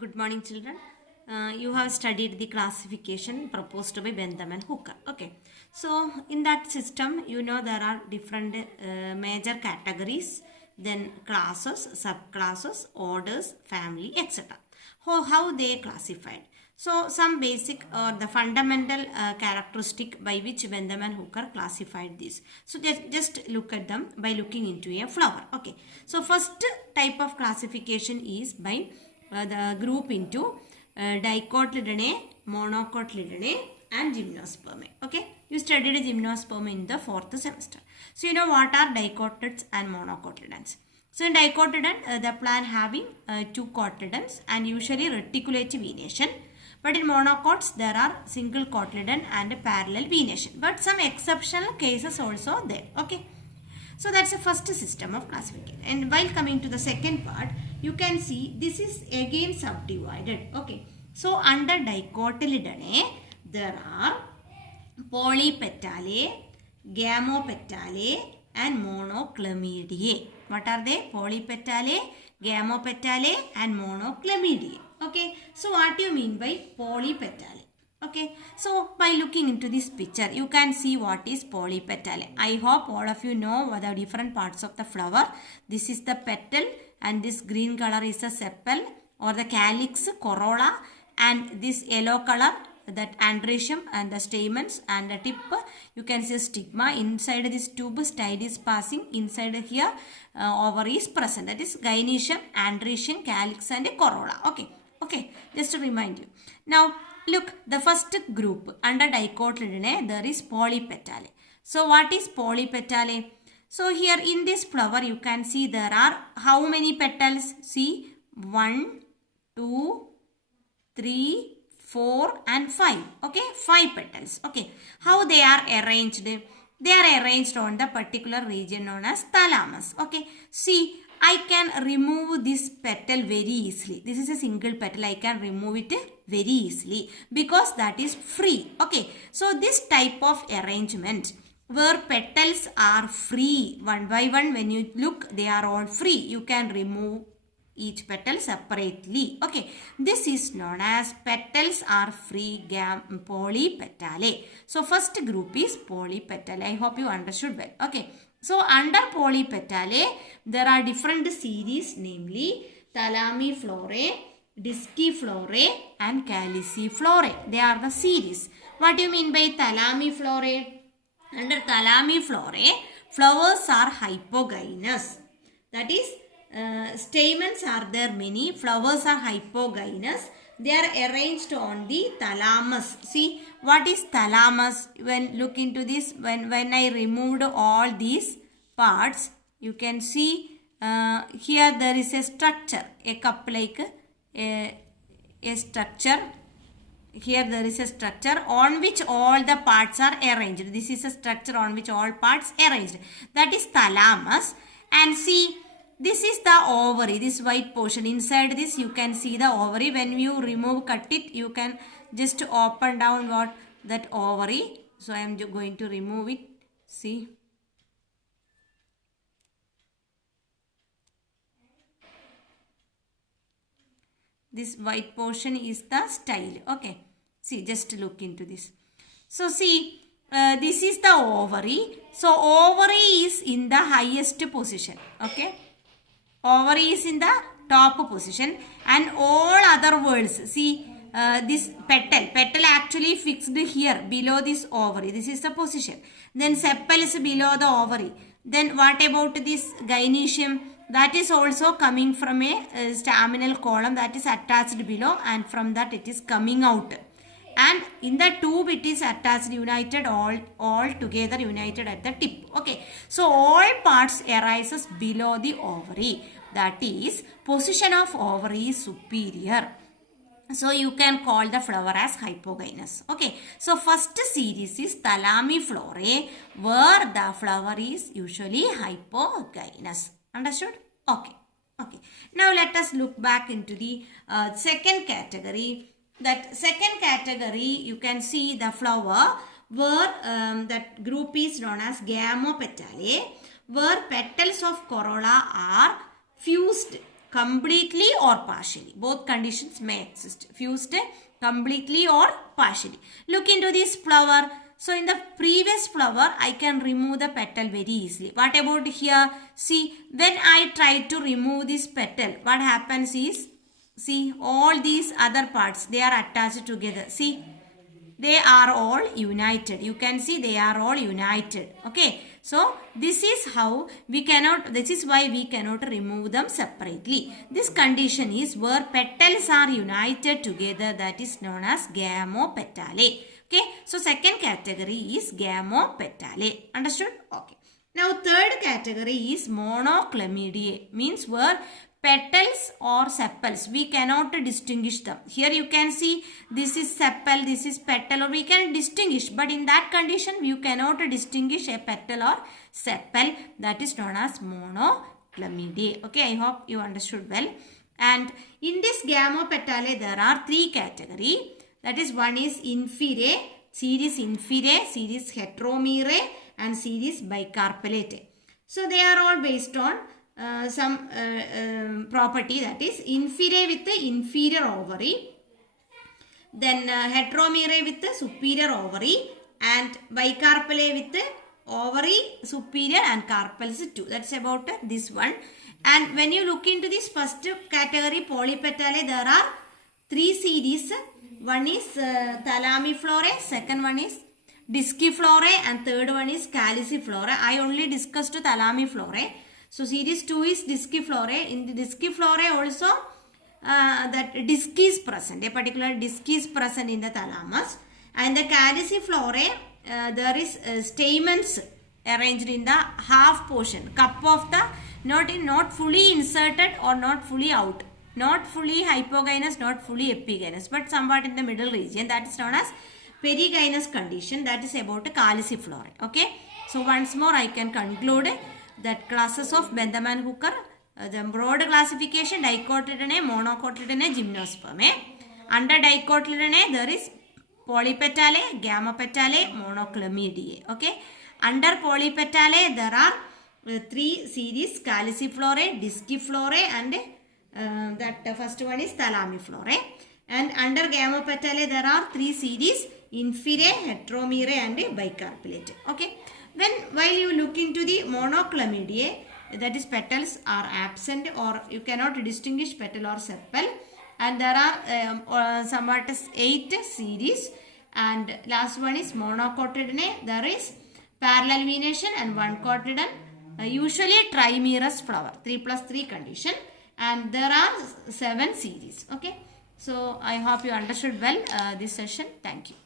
Good morning, children. You have studied the classification proposed by Bentham and Hooker. Okay. So, in that system, you know there are different major categories, then classes, subclasses, orders, family, etc. How they classified. So, some basic or the fundamental characteristic by which Bentham and Hooker classified this. So, just look at them by looking into a flower. Okay. So, first type of classification is by the group into dicotyledonate, monocotyledonate and gymnospermae. Okay, you studied gymnosperm in the 4th semester. So you know what are dicotyledons and monocotyledons. So in dicotyledon, the plant having 2 cotyledons and usually reticulate venation. But in monocots, there are single cotyledon and parallel venation. But some exceptional cases also there. Okay. So that's the first system of classification. And while coming to the second part, you can see this is again subdivided. Okay. So under dicotyledonate, there are polypetalae, gamopetalae and monoclamidiae. What are they? Polypetalae, gamopetalae and monoclamidiae. Okay. So what do you mean by polypetalae? Okay, so by looking into this picture, you can see what is polypetal. I hope all of you know the different parts of the flower. This is the petal and this green color is the sepal or the calyx, corolla, and this yellow color, that androecium and the stamens and the tip. You can see a stigma. Inside this tube, style is passing. Inside here, ovary is present. That is gynoecium, androecium, calyx and corolla. Okay, okay, just to remind you. Now, look, the first group under dicotyledonate, there is polypetalae. So what is polypetalae? So here in this flower you can see there are how many petals? See 1, 2, 3, 4 and 5. Okay, 5 petals. Okay, how they are arranged? They are arranged on the particular region known as thalamus. Okay, see, I can remove this petal very easily. This is a single petal. I can remove it very easily because that is free. Okay. So this type of arrangement where petals are free one by one, when you look, they are all free. You can remove each petal separately. Okay. This is known as petals are free polypetalae. So first group is polypetalae. I hope you understood well. Okay. So under polypetalae, there are different series, namely thalamiflorae, disciflorae and calyciflorae. They are the series. What do you mean by thalamiflorae? Under thalamiflorae, flowers are hypogynous. That is, stamens are there many, flowers are hypogynous. They are arranged on the thalamus. See, what is thalamus? When look into this, when I removed all these parts, you can see here there is a structure, a cup like a structure. Here there is a structure on which all the parts are arranged. This is a structure on which all parts arranged. That is thalamus. And see, this is the ovary, this white portion. Inside this you can see the ovary. When you remove, cut it, you can just open down what that ovary. So I am going to remove it. See. This white portion is the style. Okay. See, just look into this. So see, this is the ovary. So ovary is in the highest position. Okay. Ovary is in the top position and all other words, see this petal actually fixed here below this ovary. This is the position. Then sepal is below the ovary. Then what about this gynoecium? That is also coming from a staminal column that is attached below, and from that it is coming out. And in the tube it is attached, united, all together united at the tip. Okay. So all parts arises below the ovary. That is, position of ovary is superior. So you can call the flower as hypogynous. Okay. So first series is thalamiflorae, where the flower is usually hypogynous. Understood? Okay. Okay. Now let us look back into the second category. That second category, you can see the flower where that group is known as gamopetalae, where petals of corolla are fused completely or partially. Both conditions may exist. Fused completely or partially. Look into this flower. So in the previous flower, I can remove the petal very easily. What about here? See, when I try to remove this petal, what happens is, see, all these other parts, they are attached together. See, they are all united. You can see they are all united. Okay. So this is how we cannot, this is why we cannot remove them separately. This condition is where petals are united together, that is known as gamopetale. Okay. So second category is gamopetale. Understood? Okay. Now third category is monoclemidae, means where petals or sepals, we cannot distinguish them. Here you can see this is sepal, this is petal, or we can distinguish, but in that condition you cannot distinguish a petal or sepal, that is known as monoclemidae. Okay, I hope you understood well. And in this gamopetale there are three categories, that is one is inferior, series inferior, series heteromere, and series bicarpellate. So they are all based on some property, that is inferior with the inferior ovary, then heteromere with the superior ovary, and bicarpellate with the ovary superior and carpels too. That's about this one. And when you look into this first category polypetale, there are three series. One is thalamiflorae, second one is disciflorae, and third one is caliciflorae. I only discussed thalamiflorae. So series 2 is disciflorae. In the disciflorae also that disc is present. A particular disc is present in the thalamus. And the caliciflorae, there is stamens arranged in the half portion, cup of the, not fully inserted or not fully out. Not fully hypogynous, not fully epigynous, but somewhat in the middle region. That is known as perigynous condition. That is about caliciflorae. Okay. So once more I can conclude that classes of Bentham and Hooker, the broad classification, dicotyledone, monocotyledone, gymnosperm. Under dicotyledone there is polypetale, gamopetale, monoclemidae. Okay. Under polypetale there are three series, caliciflorae, disciflorae, and that first one is thalamiflorae. And under gamopetale there are three series, inferior, heteromere, and bicarpellate. Okay. While you look into the monoclemidae, that is petals are absent, or you cannot distinguish petal or sepal, and there are somewhat 8 series, and last one is monocotyledone. There is parallel venation and one cotyledon, usually trimerous flower, 3+3 condition, and there are 7 series. Okay, so I hope you understood well this session. Thank you.